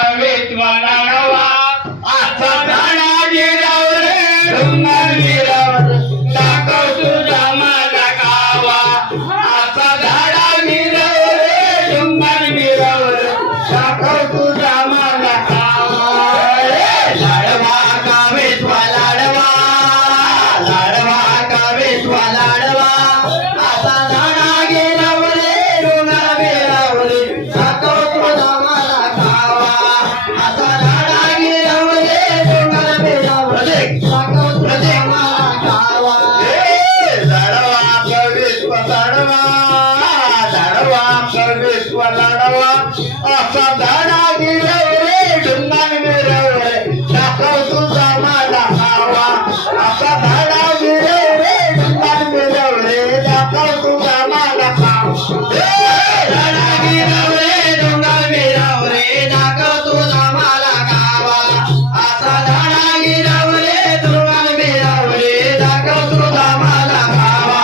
कवीत वनावा असा झाडा गिरावर डोंगर गिरावर दाखव तुझा मला गावा असा झाडा गिरावर डोंगर गिरावर दाखव तुझा मला गावा लाडवा कवीत लाडवा लाडवा कवीत लाडवा असा झाडा गिरावर डोंगर गिरावर दाखव तुझा मला गावा असा झाडा गिरावर डोंगर गिरावर दाखव तुझा मला गावा लाडवा कवीत लाडवा लाडवा कवीत लाडवा असा झाडा गिरावर डोंगर गिरावर दाखव तुझा मला गावा असा झाडा गिरावर डोंगर गिरावर दाखव तुझा मला गावा झाडा गिरावर डोंगर गिरावर दाखव तुझा मला गावा असा झाडा गिरावर डोंगर गिरावर दाखव तुझा मला गावा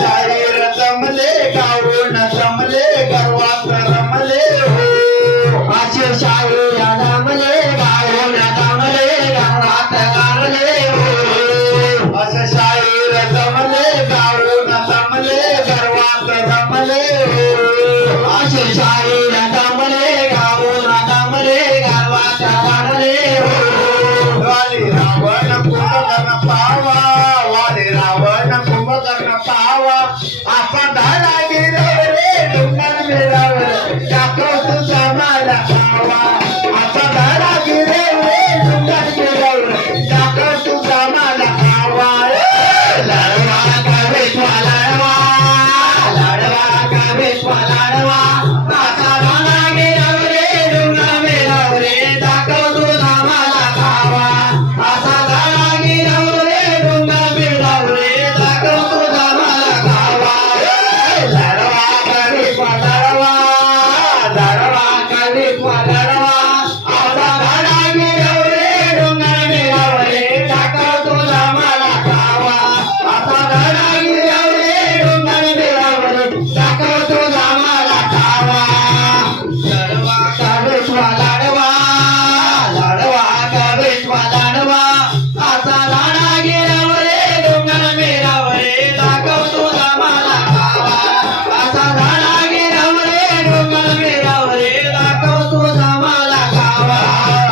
शाहीर जमले गाऊन जमले गर्वात रमले हो असे शाहीर जमले गाऊन जमले गर्वात गारले हो असे शाहीर जमले गाऊन जमले गर्वात रमले हो असे शाहीर जमले गाऊन जमले गर्वात गारले हो वाली रावण कुंभकर्ण पावा वाली रावण कुंभकर्ण पावा असा झाडा गिरावर डोंगर गिरावर दाखव तुझा मला गावा असा झाडा गिरावर डोंगर गिरावर दाखव तुझा मला गावा लाडवा कवीत लाडवा लाडवा कवीत लाडवा असा झाडा गिरावर डोंगर गिरावर दाखव तुझा मला गावा असा झाडा गिरावर डोंगर गिरावर दाखव तुझा मला गावा लाडवा कवीत लाडवा लाडवा कवीत लाडवा असा झाडा गिरावर डोंगर गिरावर दाखव तुझा मला गावा असा झाडा गिरावर डोंगर गिरावर दाखव तुझा मला गावा लाडवा कवीत लाडवा लाडवा कवीत लाडवा असा झाडा गिरावर डोंगर गिरावर दाखव तुझा मला गावा असा झाडा गिरावर डोंगर गिरावर दाखव तुझा मला गावा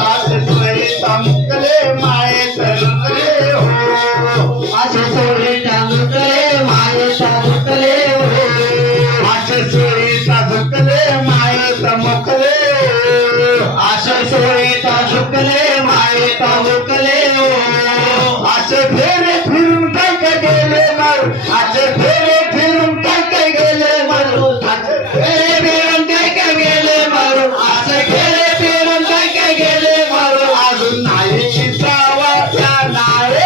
असे सोयी तमुकले माये तरुकले हो असे सोयी तमुकले माये तमुकले हो असे सोयी तमुकले माये तमुकले असे सोयी तमुकले माये तमुकले हो असे फेरे फिरून काय गेले मारू असे फेरे फिरून काय गेले मारू असे फेरे फिरून काय गेले मारू असे फेरे फिरून काय गेले मारू अजून नाही शिसावा त्या नाळे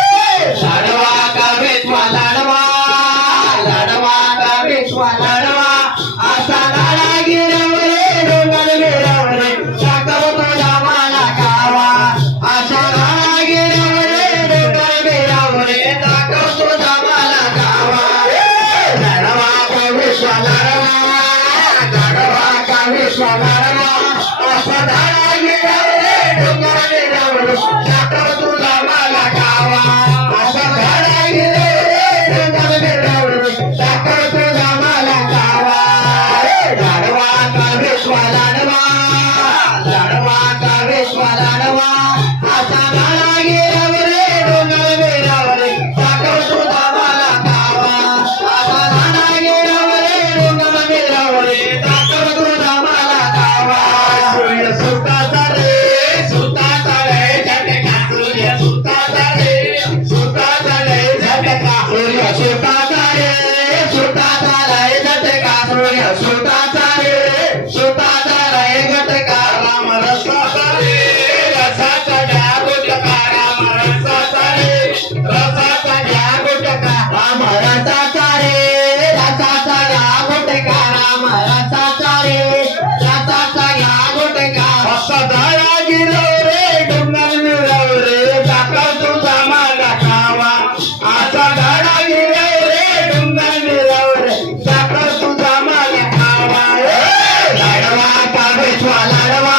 लाडवा कवीत लाडवा लाडवा कवीत लाडवा असा झाडा गिरावर डोंगर गिरावर दाखव तुझा मला गावा असा झाडा गिरावर डोंगर गिरावर दाखव तुझा मला गावा लाडवा कवीत लाडवा लाडवा कवीत लाडवा असा झाडा गिरावर डोंगर गिरावर दाखव तुझा मला गावा असा झाडा गिरावर डोंगर गिरावर दाखव तुझा मला गावा लाडवा कवीत लाडवा लाडवा कवीत लाडवा असा झाडा गिरावर डोंगर गिरावर दाखव तुझा मला गावा असा झाडा गिरावर डोंगर गिरावर दाखव तुझा मला गावा सूर्य सुताचा रे सुताचा रे झटका सूर्य सुताचा रे सुताचा रे झटका सूर्य सुताचा रे सुताचा रे झटका सूर्य सुताचा रे सुताचा रे झटका राम रसाचा रे रसाचा घ्या गुटका राम रसाचा रे रसाचा घ्या गुटका राम रसाचा रे रसाचा घ्या गुटका राम रसाचा रे रसाचा घ्या गुटका असा झाडा गिरावर डोंगर गिरावर दाखव तुझा मला गावा असा झाडा गिरावर डोंगर गिरावर दाखव तुझा मला गावा लाडवा कवीत लाडवा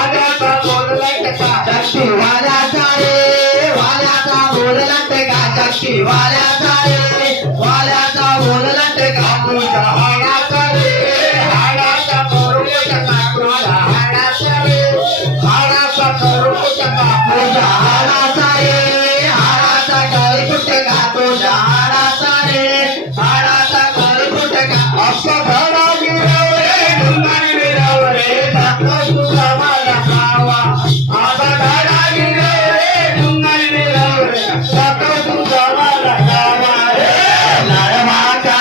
वाल्याचा बोलला टका चक्की वाल्याचा रे वाल्याचा बोलला टका चक्की वाल्याचा रे वाल्याचा बोलला टका तुझ्या